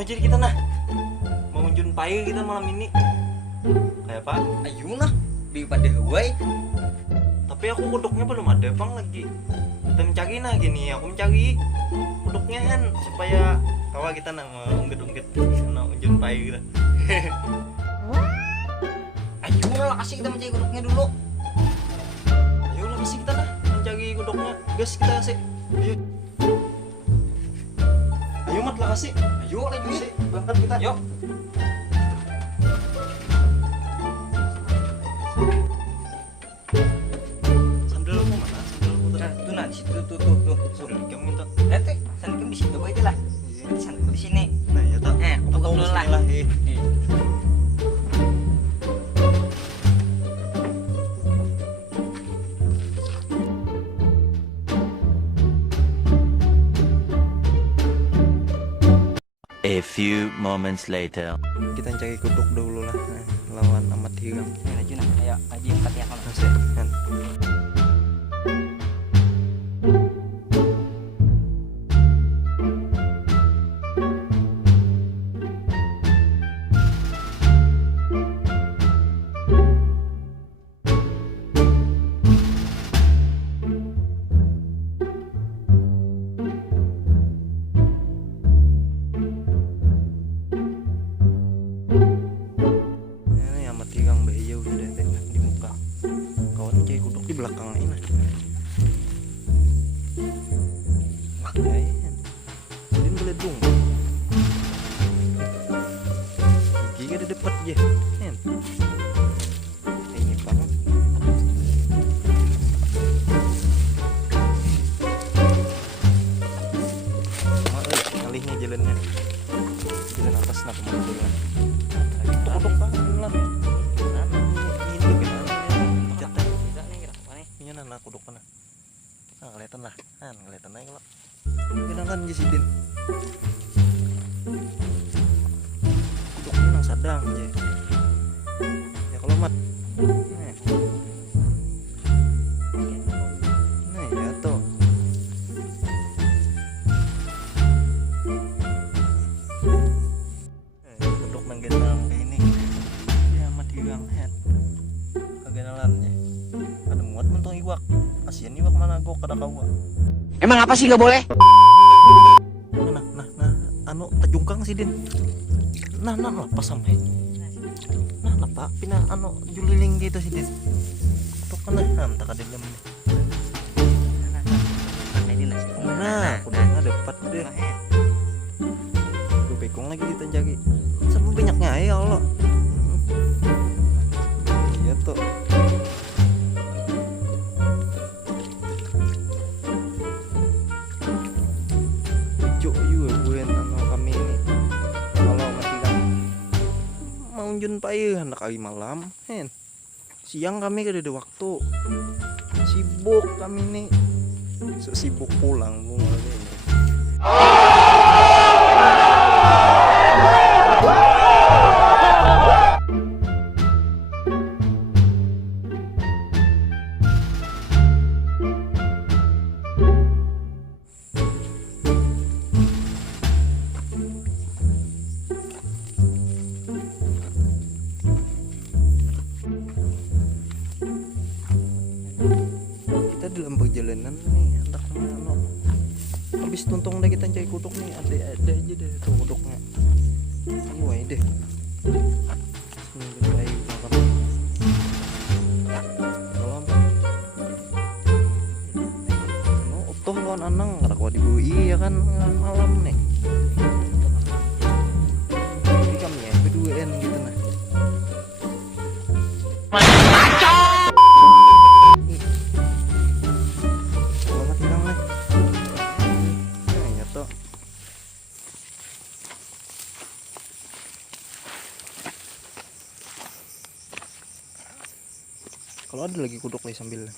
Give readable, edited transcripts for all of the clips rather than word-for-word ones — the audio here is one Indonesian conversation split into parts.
Nah jadi kita nah mau unjun payu kita malam ini. Kayak apa? Ayo nah daripada Hawaii. Tapi aku kodoknya belum ada bang lagi. Kita mencari nah gini, aku mencari kodoknya kan supaya kawan kita nak ungget-ungget nah unjun payu kita. Ayo lah kasih kita mencari kodoknya dulu. Ayo lah kasih kita nah mencari kodoknya. Gas kita kasih. Ayo. Ayo mat lah kasih. Ayo lagi Kasih. Berangkat kita. Yuk. Sandal aku mana? Sandal aku Nah, tadi. tuh nah di situ tuh. Sandal kamu minta. Nanti sandal di situ aja lah. Sandal di sini. Nah ya tak. Aku buka dulu lah. A few moments later. Kita cari kodok dulu lah. Lawan amat hiram. Ini lagi nah, ayo lagi empat ya kalau. Kasih kan. Ini amat hiram bahaya udah deh di muka. Kawan cari kodok di belakang ini. Wah, kayaknya. Jadi boleh dong. Gigi ada depan aja. Kan. Ini bang. Alihnya jalannya. Jalan atas nak kemana jalan. Kodok banget lah. Ini gimana? Jatah. Ini nana kodok mana? Nah kelihatan lah. Kan kelihatan aja kalau. Kenalan Jesidin. Kodoknya nang sadang aja. Ya kalau mat. Nah ya tuh. Kodok menggenang kayak ini. Ya amat hilang head. Kegenalannya. Ada muat mentong iwak. Kasian iwak mana gua kada kawa. Emang apa sih nggak boleh? Nah, anu tajungkang sih din. Nah, lepas sampai. Nah, lepas pina anu juliling gitu sih din. Tuh kan nah, tak ada dalam. Nah, udah dapat deh. Gue bekong lagi ditanjaki. Sama banyaknya ya Allah. Iya tuh. Cuk juga gue anu kami ini. Kalau mati kan mau unjun payu hendak kali malam, hen. Siang kami kada ada waktu. Sibuk kami nih. So, sibuk pulang bunga ini. Kita dalam perjalanan nih hendak kemana? Habis tuntung dah kita cari kodok nih, ada aja deh tuh kodoknya. Ini wae deh. Seminggu baik makan. Malam. No, utuh lawan anang kada kuat dibui ya kan malam nih. Jadi kami ya berduaan gitu nah. Selamat hilang nih. Nah, ya toh. Kalau ada lagi kodok lagi sambil.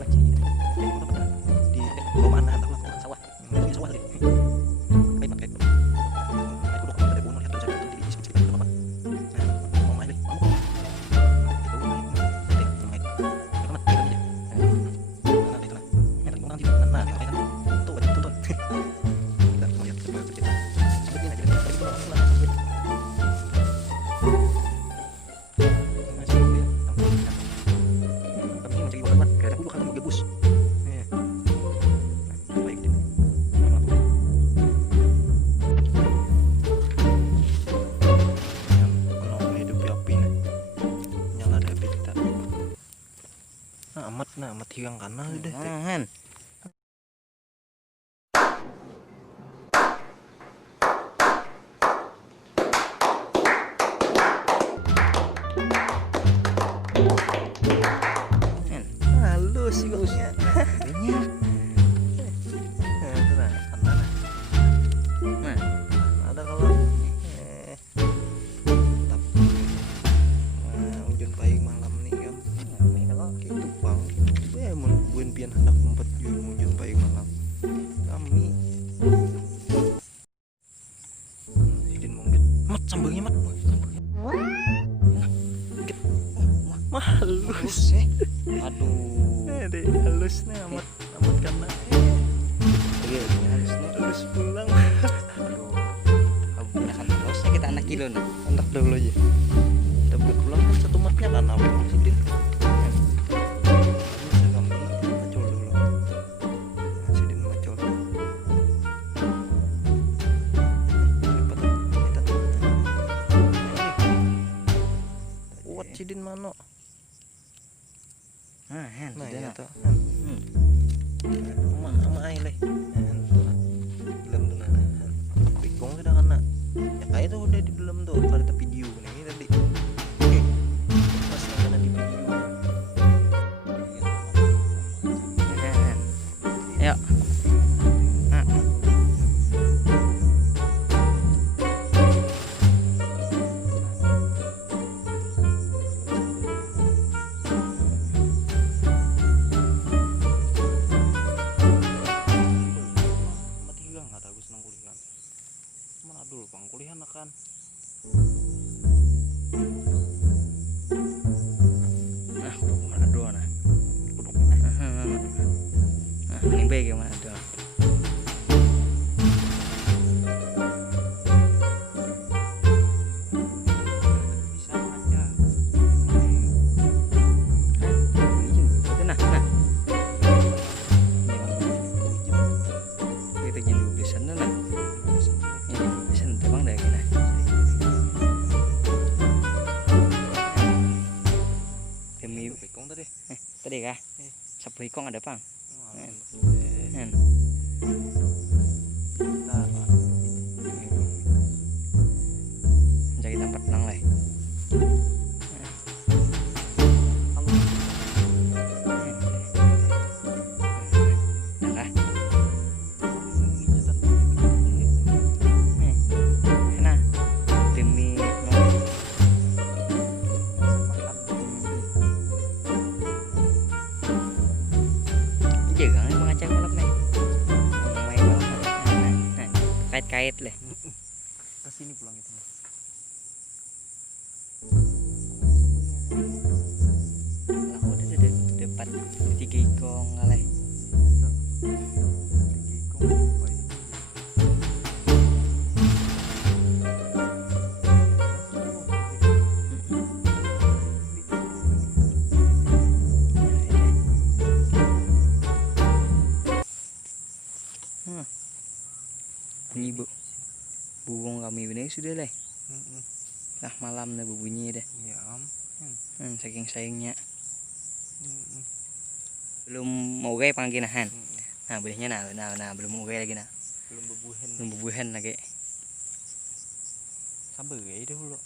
Di bawah mana Nah, mati hilang kana udah. Han. Halus sih bagusnya. Ini. Nah, itu nah, kana. Nah, Ada kalau mantap. Nah, hujan pahing malam nih kan. ini kalau Kayak tupang. Mun buin pian hendak umpet hujan pahing malam. Kami Sidin mongget. Mat sambangnya mat. Mah halus. Aduh. Deh halus nih amat amat karena Iya, harus nih. halus pulang. Aduh. Kebanyakan harusnya kita anak kilo nah. Hendak dulu aja. Kita buat pulang kan satu matnya kan apa Sidin. Bisa kami macul dulu. Nah, Sidin macul. Cepat kita. Kuat Sidin mano. Nah, Han, Nah, sudah ya nah. tuh. Ama ai leh. Belum tuh nah. Bikong sudah kena. Ya kayak tuh udah di belum tuh kalau ada video nih tadi. Pas yang kena di video. Han. Yuk. Nah. Mati hilang nggak tahu senang kuliah. Mana dulu bang kuliah akan. Nah, mana dua nah. Kuduk. Nah, ini baik gimana dua. Bisa aja. Ini juga betul nah. Nah. Kita jam 12-an dah nah. Ini jam 12-an terbang dah kena. Demi Bikong tadi. tadi kah? Sapu hikong ada pang. Han. Jadi tempat tenang lah. Nah kah? Kena demi jangan mengacau malam nih. Main malam. Nah, kait-kait lah. Ke sini pulang itu. Lah udah depan tiga ikong ngalah. Bunyi burung kami ini sudah lah. Nah malam dah berbunyi dah. Ya am. Saking sayangnya belum mau gay pangkinahan. Nah bolehnya nah belum mau gay lagi nah. Belum bebuhen. Belum bebuhan lagi. Sabar ya dulu.